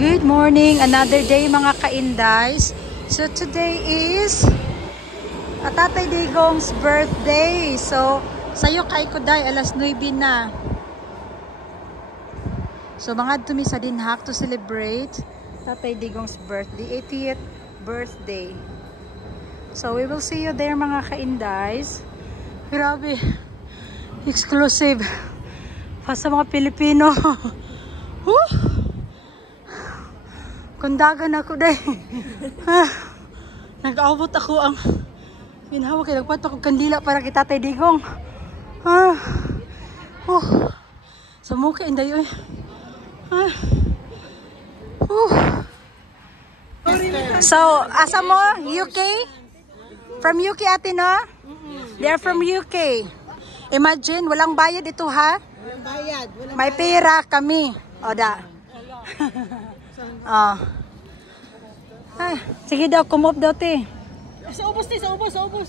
Good morning, another day mga ka-Indies. So today is Tatay Digong's birthday. So sayo kay Kuday alas 9 na. So mga tumi sa Dinhak to celebrate Tatay Digong's birthday, 80th birthday. So we will see you there mga ka-Indies. Grabe, exclusive pa sa mga Pilipino. Kundagan ako day. Nag-aabot ako ang ginhawa kay nagpato ko kandila para kay Tatay Digong. Sa mukha inday oy. So, asa mo? UK? From UK ate no? They're from UK. Imagine, walang bayad ito ha? Walang bayad. May pera kami. O da. Sige daw, come up daw te. Sa ubos te, sa ubos, sa ubos.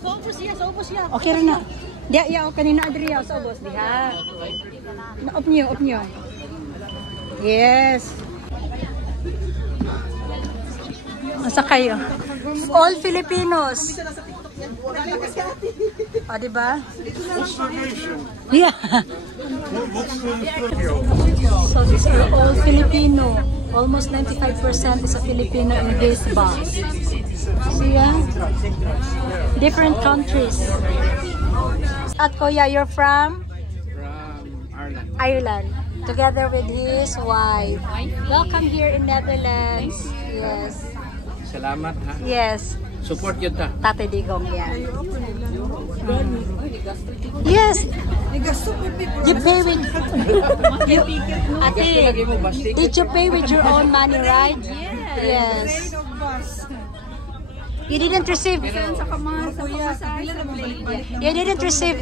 Sa ubos siya, sa ubos siya. Okay rin na. Diya, o kanina adriya sa ubos. Diha. Up nyo. Yes. Asa kayo? All Filipinos. Diba? Yeah. So these are all Filipino. Almost 95% is a Filipino in this bus. See ya? Different countries. At Kuya, you're from? Ireland. Ireland. Together with his wife. Welcome here in Netherlands. Yes. Salamat ha. Yes. Support yun ta. Tatay Digong, yeah. Yes. You pay with Ate, did you pay with your own money, right? Yes. You didn't receive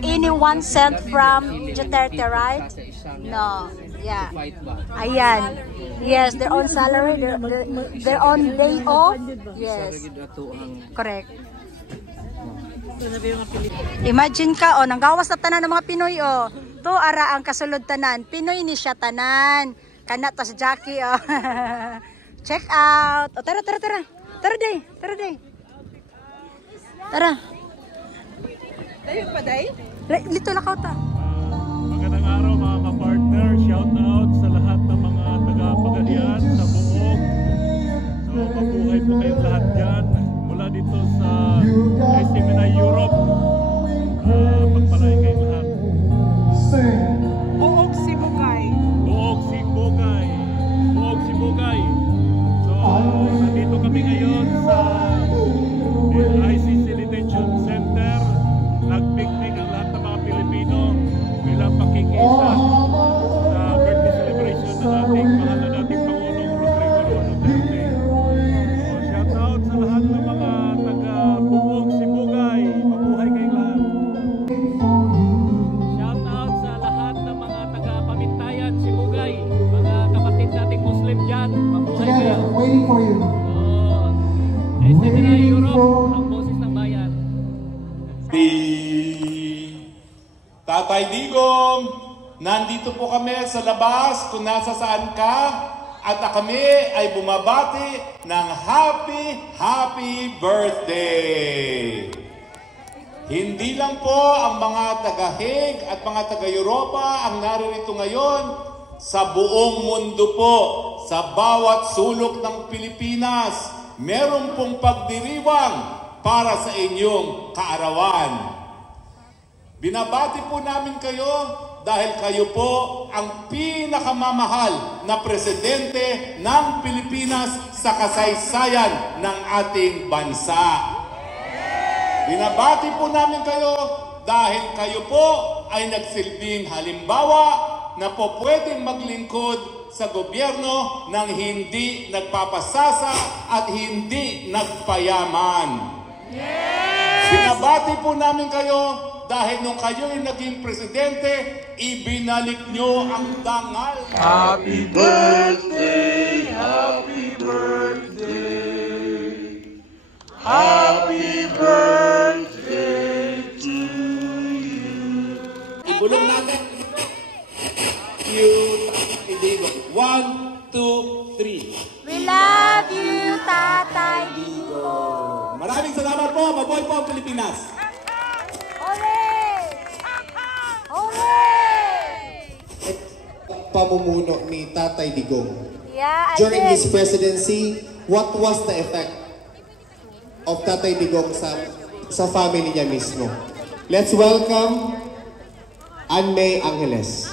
any 1 cent from Duterte, right? No. Yeah. Ayan. Yes, their own salary, their own day off. Yes. Correct. Imagine ka, nanggawas na tanan ng mga Pinoy, to ara ang kasulod tanan. Pinoy ni siya tanan. Kana ta si Jackie, Check out. Tara. Tara day. Tara. Tayo pa day? Lito lakaw ta. Magandang araw mga ka-partner. Shout out sa lahat ng mga taga-Pagadian sa buong. So mabuhay po kayong lahat dyan. Mula dito sa Seminay Europe. Pagpalain kayong lahat. Buog si Bugay. So nandito kami ngayon sa ICC Detention Center. Nag-picnic ang lahat ng mga Pilipino bilang pakikisa sa birthday celebration ng ating mahal na dating Pangulong Rodrigo Duterte. So shout out sa lahat ng mga taga-Buog Sibugay. Mabuhay kayong lahat. Shout out sa lahat ng mga taga-Pamintayan, Sibugay. Mga kapatid nating Muslim dyan. Mabuhay kayo. Waiting for you. Seminay Europe, ang boses ng bayan. Tatay Digong, nandito po kami sa labas kung nasa saan ka at kami ay bumabati ng happy birthday. Hindi lang po ang mga taga-Hague at mga taga-Europa ang naririto ngayon, sa buong mundo po, sa bawat sulok ng Pilipinas, meron pong pagdiriwang para sa inyong kaarawan. Binabati po namin kayo dahil kayo po ang pinakamamahal na presidente ng Pilipinas sa kasaysayan ng ating bansa. Binabati po namin kayo dahil kayo po ay nagsilbing halimbawa na po pwedeng maglingkod sa gobyerno ng hindi nagpapasasa at hindi nagpayaman. Binabati po namin kayo dahil nung kayo'y naging presidente, ibinalik nyo ang dangal. Happy birthday, happy birthday, happy birthday to you. Ibulong natin. You, Diego. 1, 2, Pinas. Pamumuno ni Tatay Digong. Yeah, During his presidency, what was the effect of Tatay Digong sa family niya mismo? Let's welcome Anne Angeles.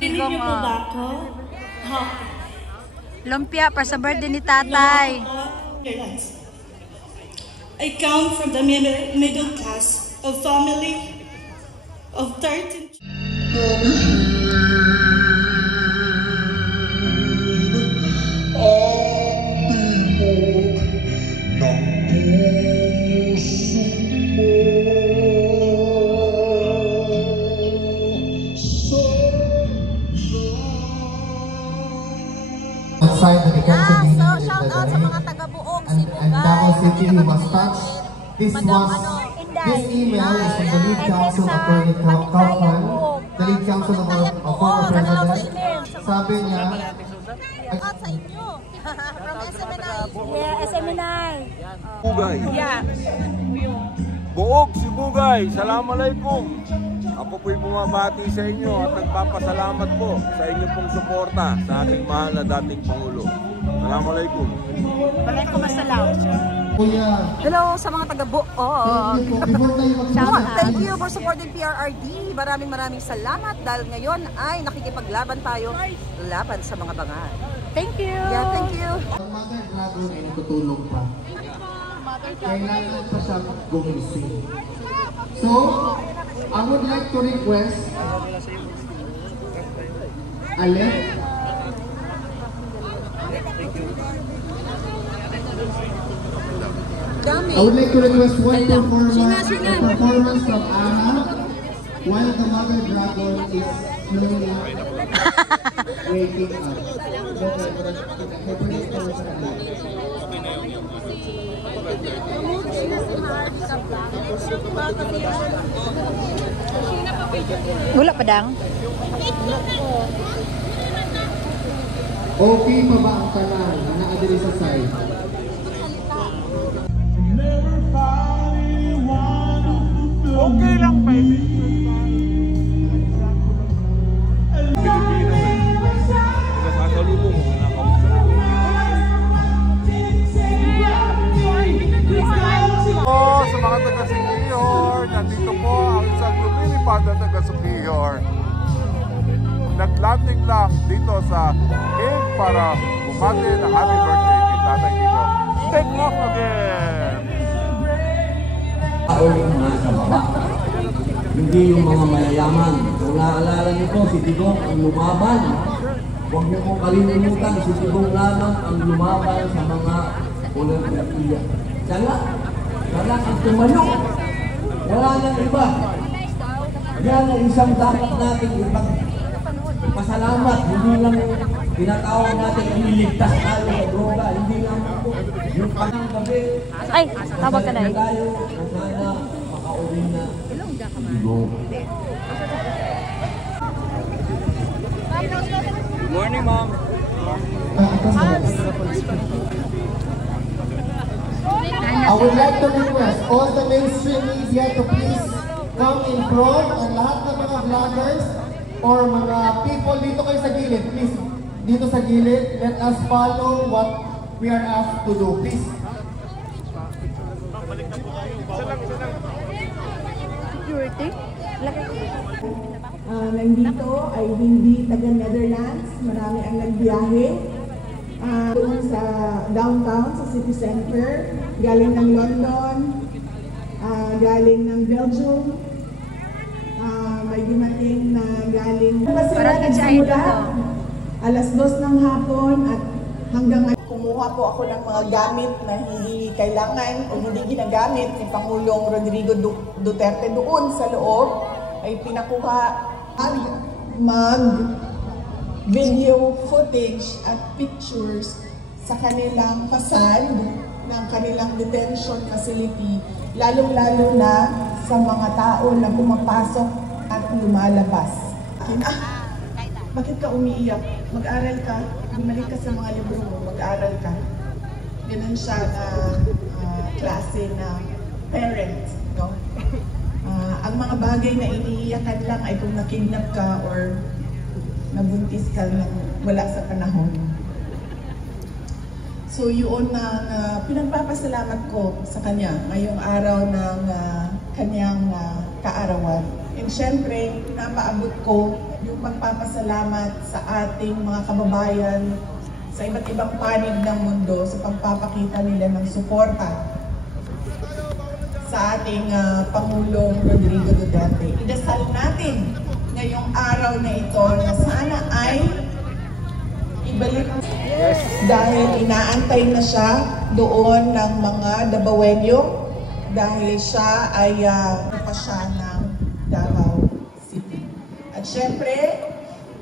Digong, lumpia para sa birthday ni Tatay. I come from the middle class of family of 13. Outside the detention so shout out sa mga taga-Buog, si and Davao City who was touched. This email is from the lead counsel attorney Kaufman, the lead counsel of former president. Sabi niya, out sa inyo from SMNI. Yeah, SMNI. Bugay. Yeah. Buog si Bugay. Assalamualaikum. Ako po'y bumabati sa inyo at nagpapasalamat po sa inyong pong suporta sa ating mahal na dating Pangulo. Assalamualaikum. Waalaikumsalam. Hello sa mga taga-Buog. Thank you for supporting PRRD. Maraming salamat dahil ngayon ay nakikipaglaban tayo laban sa mga bangal. Thank you. Yeah, thank you. ang mother dragon ay natutulog pa. Kailangan pa siya gumising. So, I would like to request Alec. I would like to request one performance from Ana while the mother dragon is slowly waking up. Wala pa dang? Okay pa ba ang kanal na naadiri sa side? Okay lang pa. Pilipino eh. Sasalubong mo na sa mga taga-Superior, nandito po ang isang lumilipad na taga-Superior. Nag-landing lang dito sa cave para bumati na happy birthday kay Tatay Digong. Take off again! Mga kababa, hindi yung mga mayayaman. Kung naaalala niyo po, si Digong ang lumaban. Huwag niyo pong kalilimutan, si Digong lamang ang lumaban sa mga Olimpiya. Siya lang ang tumayo. Wala nang iba. Yan ang isang dapat natin ipagpasalamat. Hindi lang tinatawag natin iniligtas tayo sa droga. Hindi lang po. Yung kanang gabi. Ay, tawag ka na eh. Tayo na sana makauwi na Digong. Good morning, Ma'am. I would like to request all the mainstream media to please come in front, and lahat ng mga vloggers or mga people dito kayo sa gilid, please, dito sa gilid, let us follow what we are asked to do, please. Security? Nandito ay hindi taga Netherlands, marami ang nagbiyahe doon sa downtown, sa city center, galing ng London, galing ng Belgium, may dumating na galing sila nagsimula alas 2 ng hapon at hanggang kumuha po ako ng mga gamit na hindi kailangan o hindi ginagamit ni Pangulong Rodrigo Duterte doon sa loob, ay pinakuha mag video footage at pictures sa kanilang facade ng kanilang detention facility, lalong-lalo na sa mga tao na pumapasok at lumalabas. Bakit ka umiiyak? Mag-aral ka, bumalik ka sa mga libro mo, mag-aral ka. Ganun siya na klase na parent, no? Ang mga bagay na iniiyakan lang ay kung nakidnap ka or nabuntis ka na wala sa panahon. So yun ang pinagpapasalamat ko sa kanya ngayong araw ng kanyang kaarawan. And syempre, napaabot ko yung pagpapasalamat sa ating mga kababayan sa iba't ibang panig ng mundo sa pagpapakita nila ng suporta sa ating Pangulong Rodrigo Duterte. Idasal natin ngayong araw na ito na sana ay ibalik dahil inaantay na siya doon ng mga Dabawenyo dahil siya ay pa siya ng Davao City. At syempre,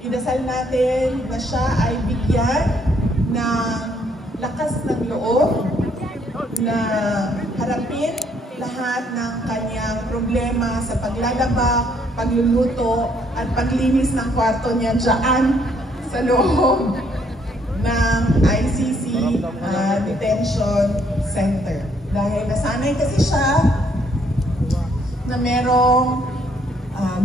idasal natin na siya ay bigyan ng lakas ng loob na harapin lahat ng kanyang problema sa paglalaba, pagluluto, at paglinis ng kwarto niya dyan sa loob ng ICC Detention Center. Dahil nasanay kasi siya na merong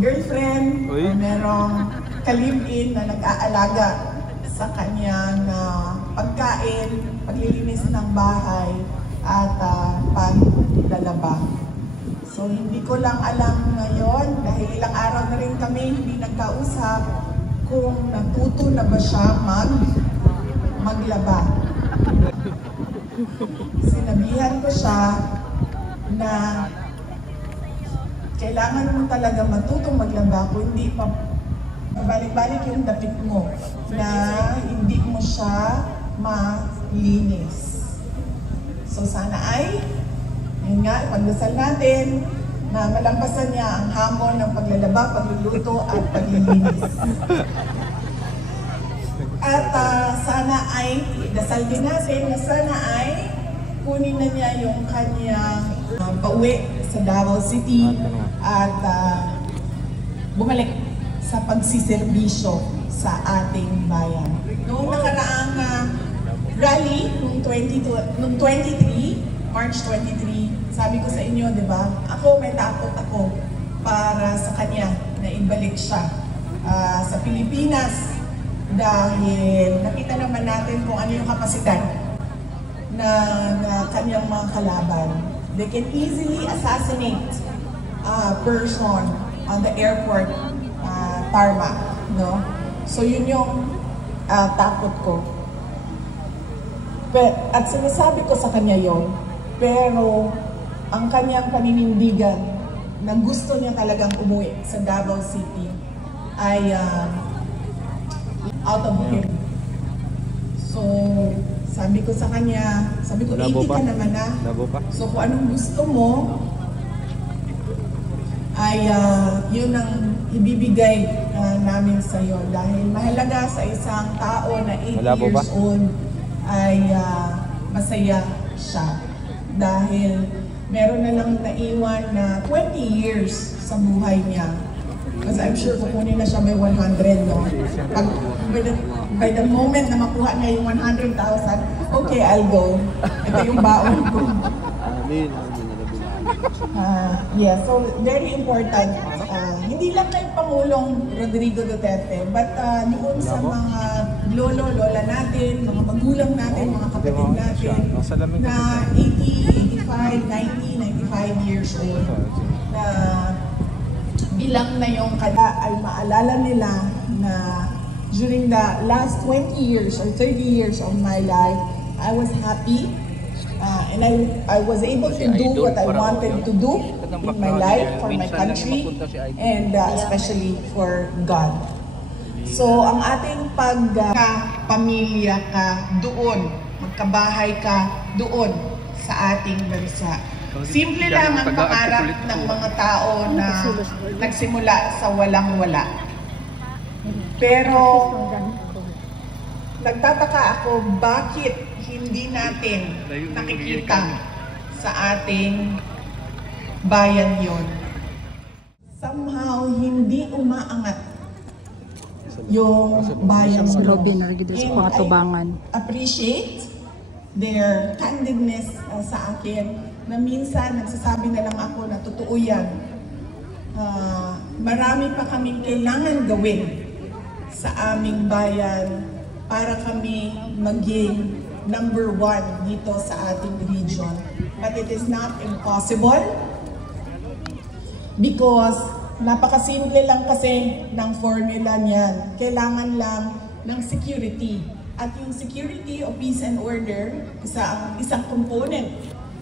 girlfriend o merong ka-live-in na nag-aalaga sa kanyang pagkain, paglilinis ng bahay, at paglalaba. So hindi ko lang alam ngayon, dahil ilang araw na rin kami hindi nagkausap, kung natuto na ba siya maglaba. Sinabihan ko siya na kailangan mo talaga matutong maglaba kung hindi pa balik-balik yung dapit mo na hindi mo siya malinis. So sana ay, yun nga, ipagdasal natin na malampasan niya ang hamon ng paglalaba, pagluluto at paglilinis. At sana ay, dasal din natin na sana ay kunin na niya yung kanyang pauwi sa Davao City at bumalik sa pagsiservisyo sa ating bayan. Noong nakaraang rally, noong 23, March 23, sabi ko sa inyo, di ba? Ako, may takot ako para sa kanya na ibalik siya sa Pilipinas dahil nakita naman natin kung ano yung kapasidad na kanyang mga kalaban. They can easily assassinate a person on the airport tarmac, no? So yun yung takot ko. At sinasabi ko sa kanya yon, pero ang kanyang paninindigan na gusto niya talagang umuwi sa Davao City ay out of him. So, sabi ko sa kanya, sabi ko, 80 ka naman na. So, kung anong gusto mo, ay yun ang ibibigay namin sa iyo. Dahil mahalaga sa isang tao na 8 years old, ay masaya siya dahil meron na lang naiwan na 20 years sa buhay niya. Because I'm sure kukunin na siya may 100, no? By the moment na makuha niya yung 100,000, okay, I'll go. Ito yung baon ko. Yeah, so very important. Hindi lang kay Pangulong Rodrigo Duterte, but doon sa mga lolo-lola natin, mga magulang natin, mga kapatid natin na 80, 85, 90, 95 years old na bilang na yung kada ay maalala nila na during the last 20 years or 30 years of my life, I was happy and I was able to do what I wanted to do in my life for my country and especially for God. So, ang ating pamilya ka doon, magkabahay ka doon sa ating bansa. Simple lang ang pangarap ng mga tao na nagsimula sa walang-wala. Pero, nagtataka ako bakit hindi natin nakikita sa ating bayan yon. Somehow, hindi umaangat yung bayan mo. Robin, narigid sa mga tubangan. Appreciate their candidness sa akin, na minsan nagsasabi na lang ako na totoo yan. Marami pa kaming kailangan gawin sa aming bayan para kami maging number 1 dito sa ating region. But it is not impossible because napakasimple lang kasi ng formula niyan. Kailangan lang ng security. At yung security o peace and order, isang component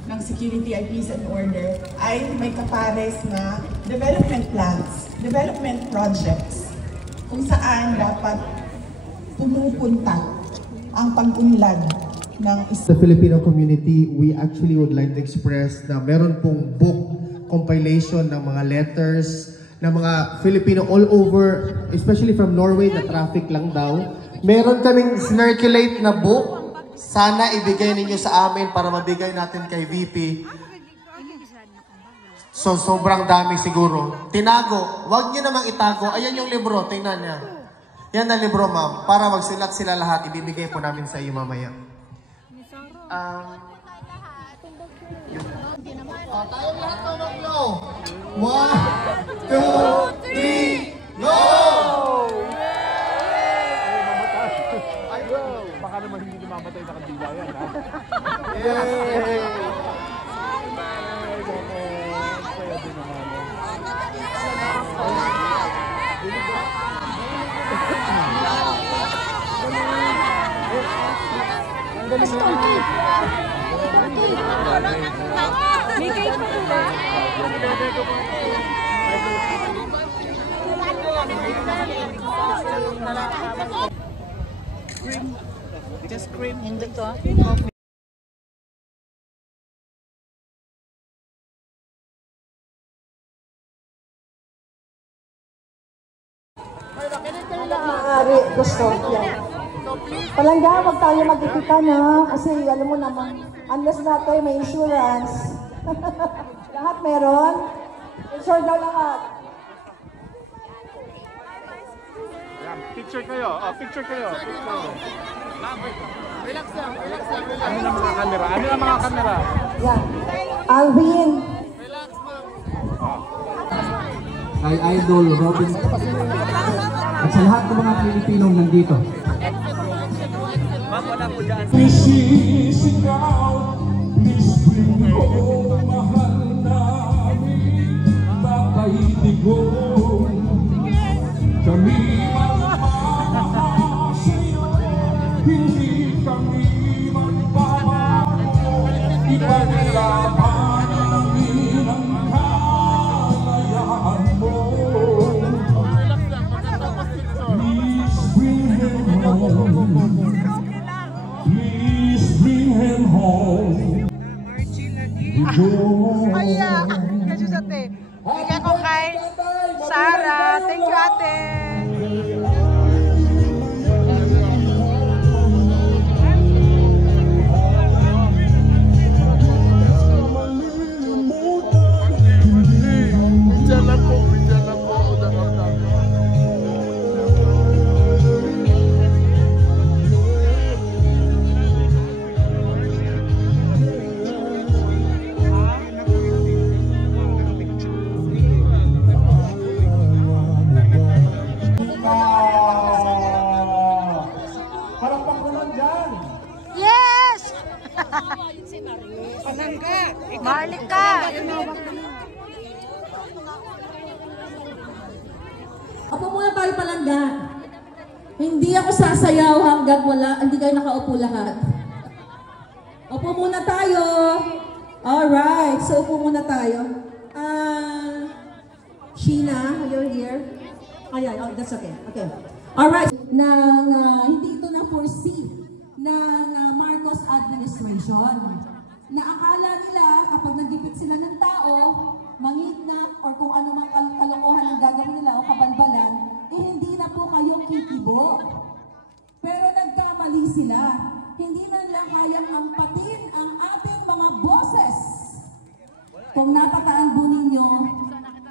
ng security ay peace and order, ay may kapares na development plans, development projects, kung saan dapat pumupunta ang pag-unlad ng Sa Filipino community, we actually would like to express na meron pong book compilation ng mga letters ng mga Filipino all over, especially from Norway, na traffic lang daw. Meron kaming circulate na book. Sana ibigay ninyo sa amin para mabigay natin kay VP. So, sobrang dami siguro. Tinago. Huwag nyo namang itago. Ayan yung libro. Tingnan niya. Yan na libro, ma'am. Para magsilat sila lahat. Ibibigay po namin sa iyo mamaya. Tayong lahat mag-go. 1, 2, 3, go! Baka naman hindi namamatay na kandila yan, ha? Yay! Cream. Just cream. Hindi to. Maaari, gusto. Yan. Palangga, wag tayo magkikita na. Kasi alam mo naman, unless na tayo may insurance. Lahat meron. Insure daw lahat. Yan, picture kayo. Picture kayo. Relax lang, relax lang. Ano na mga kamera? Ano na mga kamera? Yan. Alvin. Relax, ma'am. Kay Idol Robin at sa lahat ng mga Pilipinong nandito. Isisigaw, please bring home, mahal namin, Tatay Digong. Kami magmamahal sa'yo, hindi kami magbabago, ipaglaban namin ang kalayaan mo. Please bring him home. Please bring him home. Aya, kasi sa te. Bigyan ko kay Sarah. Thank you, ate. Jalan po. Yes! Marlika! Opo muna tayo, Palangga. Hindi ako sasayaw hanggang hindi kayo nakaupo lahat. Opo muna tayo. Alright, so upo muna tayo. Sheena, you're here. Oh, that's okay. Okay. Alright, hindi ito na-foresee ng Marcos administration. Na akala nila kapag nagipit sila ng tao, mangitna, or kung ano mang kalokohan ang gagawin nila o kabalbalan, hindi na po kayo kikibo. Pero nagkamali sila. Hindi man lang kayang ampatin ang ating mga boses. Kung natataan po ninyo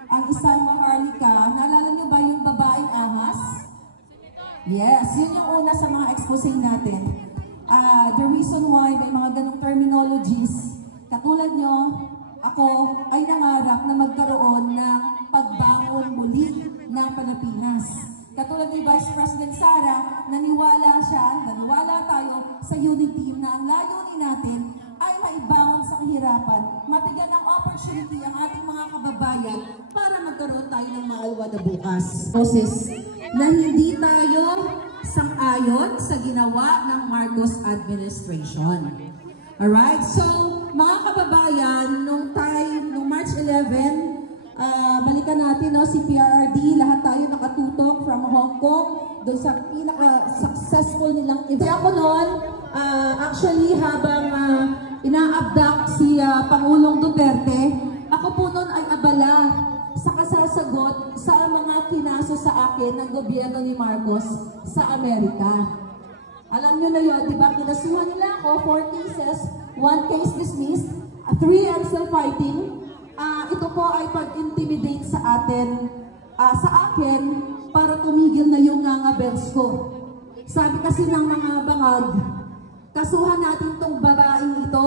ang isang maharlika, naalala niyo ba yung babaeng ahas? Yes, yun yung una sa mga expose natin. The reason why may mga technologies. Katulad nyo, ako ay nangarap na magkaroon ng pagbangon muli ng Pilipinas. Katulad ni Vice President Sara, naniwala tayo sa unity na ang layunin natin ay maibangon sa kahirapan, mabigyan ng opportunity ang ating mga kababayan para magkaroon tayo ng maalwa na bukas. Process na hindi tayo sang-ayon sa ginawa ng Marcos administration. Alright? So, mga kababayan, nung March 11, balikan natin si PRRD, lahat tayo nakatutok from Hong Kong, doon sa pinaka-successful nilang event. Ako noon, actually, habang ina-abduct si Pangulong Duterte, ako po noon ay abala sa kasasagot sa mga kinaso sa akin ng gobyerno ni Marcos sa Amerika. Alam nyo na yun, di ba? Kinasuhan nila ako, 4 cases, 1 case dismissed, 3 are still fighting. Ito po ay pag-intimidate sa akin para tumigil na yung ngangabels ko. Sabi kasi ng mga bangag, kasuhan natin tong babaeng ito,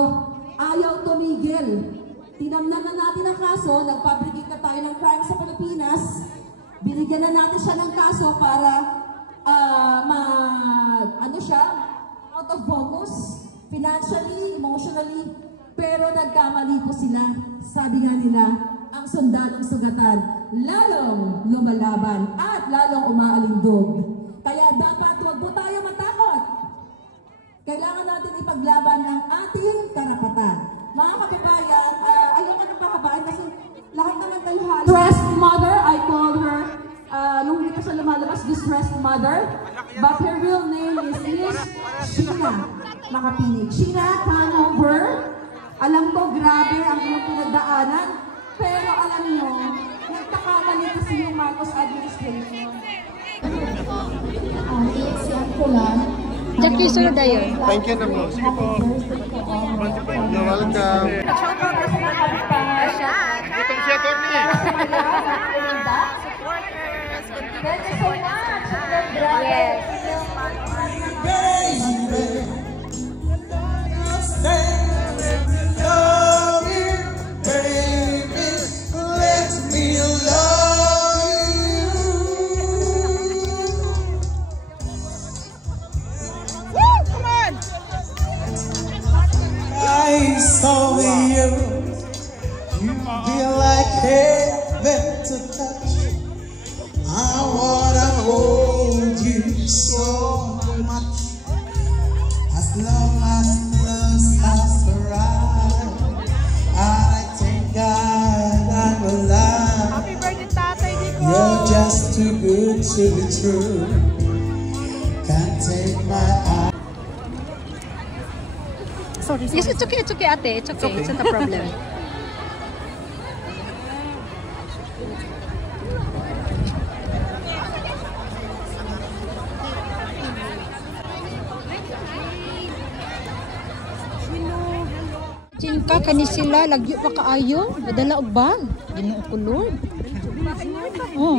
ayaw tumigil. Tinamnan na natin ang kaso, nag-fabricate na tayo ng crime sa Pilipinas, binigyan na natin siya ng kaso para out of focus, financially, emotionally, pero nagkamali po sila. Sabi nga nila, ang sundalong sugatan, lalong lumalaban at lalong umaalindog. Kaya dapat huwag po tayo matakot. Kailangan natin ipaglaban ang ating karapatan. Mga kababayan, ayaw ko na pahabaan kasi lahat naman tayo halos. Distressed mother, I call her, nung hindi ko siya lumalabas, distressed mother. But her real name is Sheena Makapinig. Sheena, come over. Alam ko, grabe ang iyong pinagdaanan. Pero alam nyo, nagkakamali kasi yung Marcos administration. Iiksiyan ko lang. Jackie, sunod na yun. Thank you naman. Sige po. You're welcome. Itong siya, Tony. Thank you so much. Yes. Saw you, you feel like heaven to touch. I wanna hold you so much. As long as love has arrived, I thank God I'm alive. Happy birthday, Tatay Digo. You're just too good to be true. Can't take my eyes. Yes, it's okay, ate. It's okay. It's not a problem. Cinka kani sila lagyo pa kaayo, badala og bag. Ginoo ko Lord. Oh.